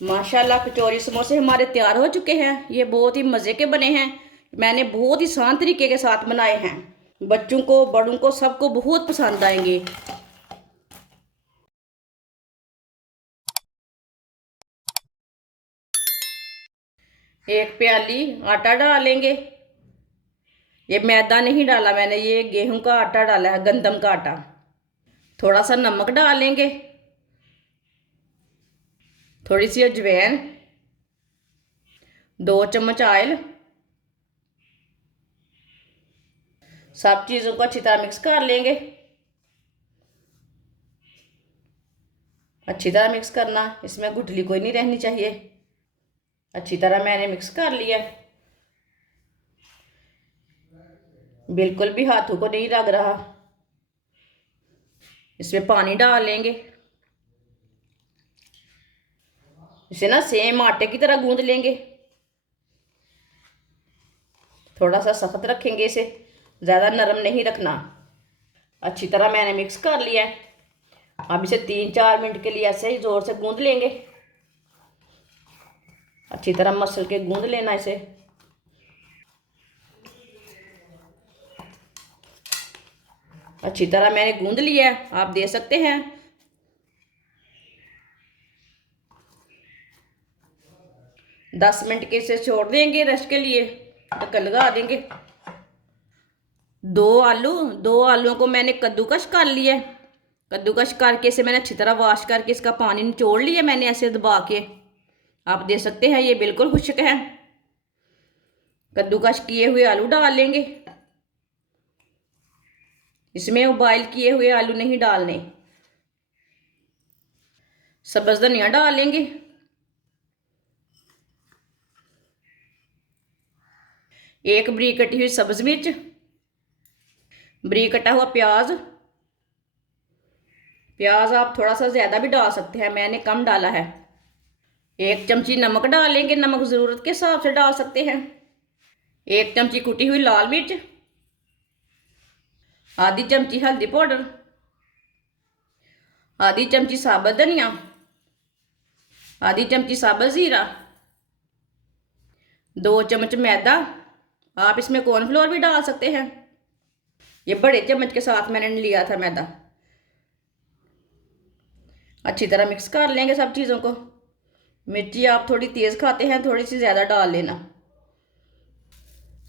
माशाल्लाह कचौरी समोसे हमारे तैयार हो चुके हैं। ये बहुत ही मज़े के बने हैं। मैंने बहुत ही आसान तरीके के साथ बनाए हैं। बच्चों को बड़ों को सबको बहुत पसंद आएंगे। एक प्याली आटा डालेंगे। ये मैदा नहीं डाला मैंने, ये गेहूं का आटा डाला है, गंदम का आटा। थोड़ा सा नमक डालेंगे, थोड़ी सी अजवाइन, 2 चम्मच ऑयल। सब चीज़ों को अच्छी तरह मिक्स कर लेंगे। अच्छी तरह मिक्स करना, इसमें गुठली कोई नहीं रहनी चाहिए। अच्छी तरह मैंने मिक्स कर लिया, बिल्कुल भी हाथों को नहीं लग रहा। इसमें पानी डाल लेंगे। इसे ना सेम आटे की तरह गूंद लेंगे। थोड़ा सा सख्त रखेंगे इसे, ज़्यादा नरम नहीं रखना। अच्छी तरह मैंने मिक्स कर लिया है। अब इसे 3-4 मिनट के लिए ऐसे ही ज़ोर से गूंद लेंगे। अच्छी तरह मसल के गूंद लेना इसे। अच्छी तरह मैंने गूंद लिया है, आप दे सकते हैं। 10 मिनट के इसे छोड़ देंगे रेस्ट के लिए, ढक्कन लगा देंगे। दो आलूओं को मैंने कद्दूकस कर लिया है। कद्दूकस करके इसे मैंने अच्छी तरह वॉश करके इसका पानी निचोड़ लिया मैंने ऐसे दबा के। आप दे सकते हैं, ये बिल्कुल खुश्क है। कद्दूकस किए हुए आलू डाल लेंगे। इसमें उबाइल किए हुए आलू नहीं डालने। सब्ज धनिया डाल लेंगे। एक बरीक कटी हुई सब्ज मिर्च, बरीक कटा हुआ प्याज। प्याज आप थोड़ा सा ज़्यादा भी डाल सकते हैं, मैंने कम डाला है। 1 चमची नमक डालेंगे, नमक ज़रूरत के हिसाब से डाल सकते हैं। 1 चमची कुटी हुई लाल मिर्च, आधी चमची हल्दी पाउडर, आधी चमची साबुत धनिया, आधी चमची साबुत ज़ीरा, 2 चम्मच मैदा। आप इसमें कॉर्नफ्लोर भी डाल सकते हैं। ये बड़े चम्मच के साथ मैंने लिया था मैदा। अच्छी तरह मिक्स कर लेंगे सब चीज़ों को। मिर्ची आप थोड़ी तेज़ खाते हैं, थोड़ी सी ज़्यादा डाल लेना।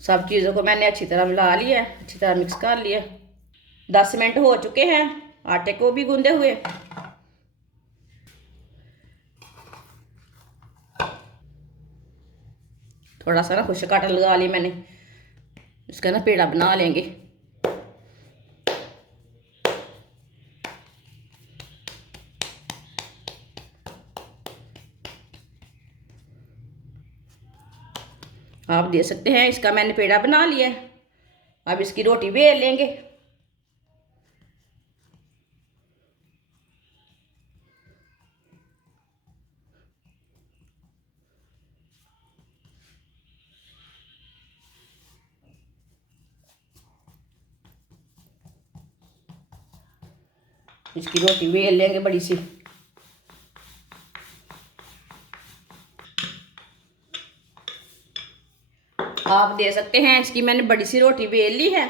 सब चीज़ों को मैंने अच्छी तरह मिला लिया है, अच्छी तरह मिक्स कर लिया। 10 मिनट हो चुके हैं आटे को भी गूंदे हुए। थोड़ा सा ना खुश्क आटा लगा लिया मैंने, इसका ना पेड़ा बना लेंगे। आप दे सकते हैं, इसका मैंने पेड़ा बना लिया है। अब इसकी रोटी बेल लेंगे। इसकी रोटी बेल लेंगे बड़ी सी। आप दे सकते हैं, इसकी मैंने बड़ी सी रोटी बेल ली है।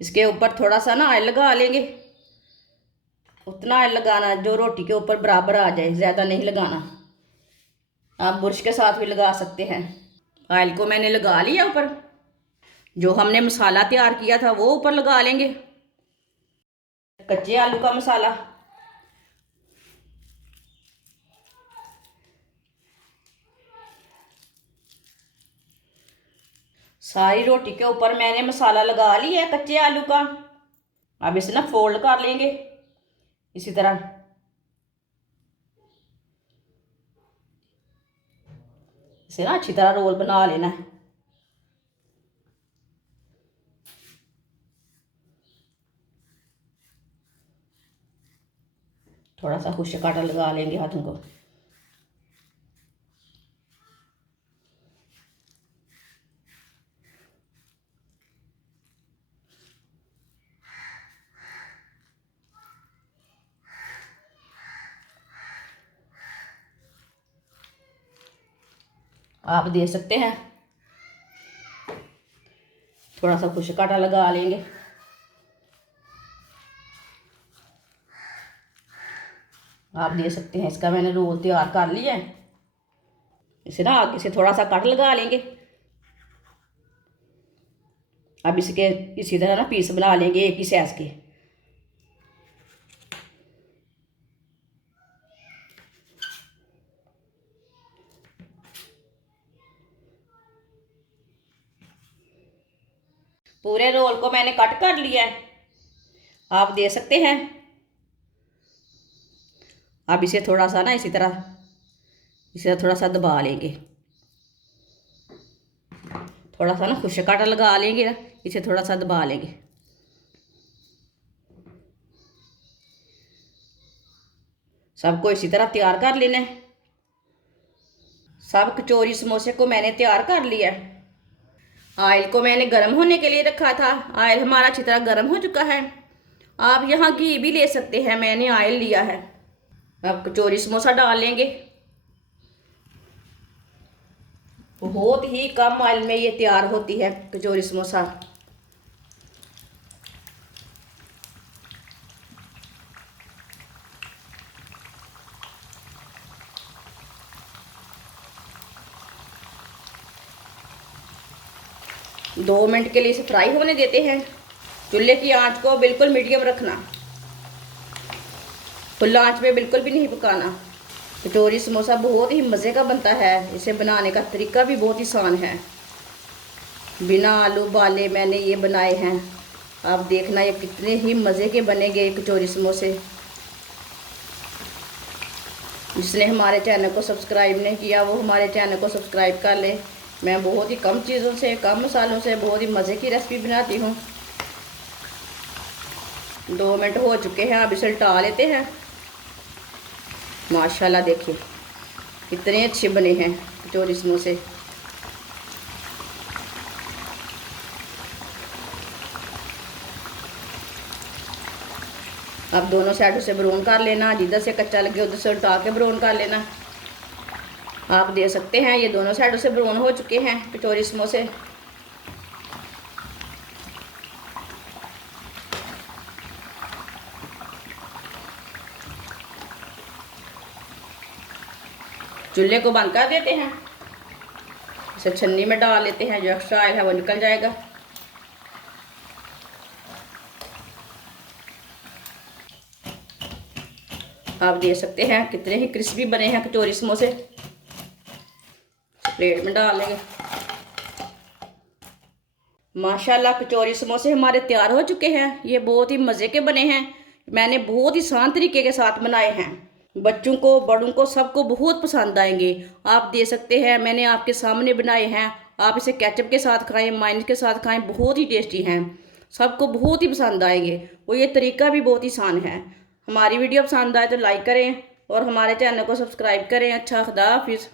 इसके ऊपर थोड़ा सा ना ऑयल लगा लेंगे। उतना ऑयल लगाना जो रोटी के ऊपर बराबर आ जाए, ज़्यादा नहीं लगाना। आप बुरश के साथ भी लगा सकते हैं। ऑयल को मैंने लगा लिया ऊपर। जो हमने मसाला तैयार किया था वो ऊपर लगा लेंगे। कच्चे आलू का मसाला, सारी रोटी के ऊपर मैंने मसाला लगा लिया है कच्चे आलू का। अब इसे ना फोल्ड कर लेंगे इसी तरह। इसे ना अच्छी तरह रोल बना लेना है। थोड़ा सा खुश्क आटा लगा लेंगे हाथों को। आप दे सकते हैं। थोड़ा सा खुश्क आटा लगा लेंगे। आप दे सकते हैं। इसका मैंने रोल तैयार कर लिया है। इसे ना आगे से थोड़ा सा कट लगा लेंगे। अब इसके इसी तरह ना पीस बना लेंगे एक ही साइज के। पूरे रोल को मैंने कट कर लिया है। आप दे सकते हैं। अब इसे थोड़ा सा ना इसी तरह थोड़ा सा दबा लेंगे। थोड़ा सा ना खुश्क आटा लगा लेंगे ना, इसे थोड़ा सा दबा लेंगे। सबको इसी तरह तैयार कर लेना है। सब कचौरी समोसे को मैंने तैयार कर लिया है। ऑयल को मैंने गर्म होने के लिए रखा था। ऑयल हमारा अच्छी तरह गर्म हो चुका है। आप यहाँ घी भी ले सकते हैं, मैंने ऑयल लिया है। अब कचौरी समोसा डाल लेंगे। बहुत ही कम ऑयल में ये तैयार होती है कचौरी समोसा। दो मिनट के लिए इसे फ्राई होने देते हैं। चूल्हे की आंच को बिल्कुल मीडियम रखना, खुला आंच पे बिल्कुल भी नहीं पकाना। कचौरी समोसा बहुत ही मज़े का बनता है। इसे बनाने का तरीका भी बहुत ही आसान है। बिना आलू उबाले मैंने ये बनाए हैं। आप देखना ये कितने ही मज़े के बनेंगे कचौरी समोसे। जिसने हमारे चैनल को सब्सक्राइब नहीं किया वो हमारे चैनल को सब्सक्राइब कर ले। मैं बहुत ही कम चीज़ों से, कम मसालों से बहुत ही मज़े की रेसिपी बनाती हूँ। 2 मिनट हो चुके हैं। अब इसे उल्टा लेते हैं। माशाल्लाह देखिए कितने अच्छे बने हैं कचौरी समोसे। अब दोनों साइडों से ब्राउन कर लेना। जिधर से कच्चा लगे उधर से उल्टा के ब्राउन कर लेना। आप दे सकते हैं। ये दोनों साइडों से ब्राउन हो चुके हैं कचौरी समोसे। चूल्हे को बंद कर देते हैं। इसे छन्नी में डाल लेते हैं। जो एक्स्ट्रा ऑयल है वो निकल जाएगा। आप दे सकते हैं कितने ही क्रिस्पी बने हैं कचौरी समोसे। प्लेट में डाल लेंगे। माशाल्लाह कचौरी समोसे हमारे तैयार हो चुके हैं। ये बहुत ही मज़े के बने हैं। मैंने बहुत ही आसान तरीके के साथ बनाए हैं। बच्चों को, बड़ों को, सबको बहुत पसंद आएंगे। आप दे सकते हैं। मैंने आपके सामने बनाए हैं। आप इसे केचप के साथ खाएं, मायोनीज के साथ खाएं, बहुत ही टेस्टी हैं। सबको बहुत ही पसंद आएंगे और ये तरीका भी बहुत ही आसान है। हमारी वीडियो पसंद आए तो लाइक करें और हमारे चैनल को सब्सक्राइब करें। अच्छा, खुदा हाफिज़।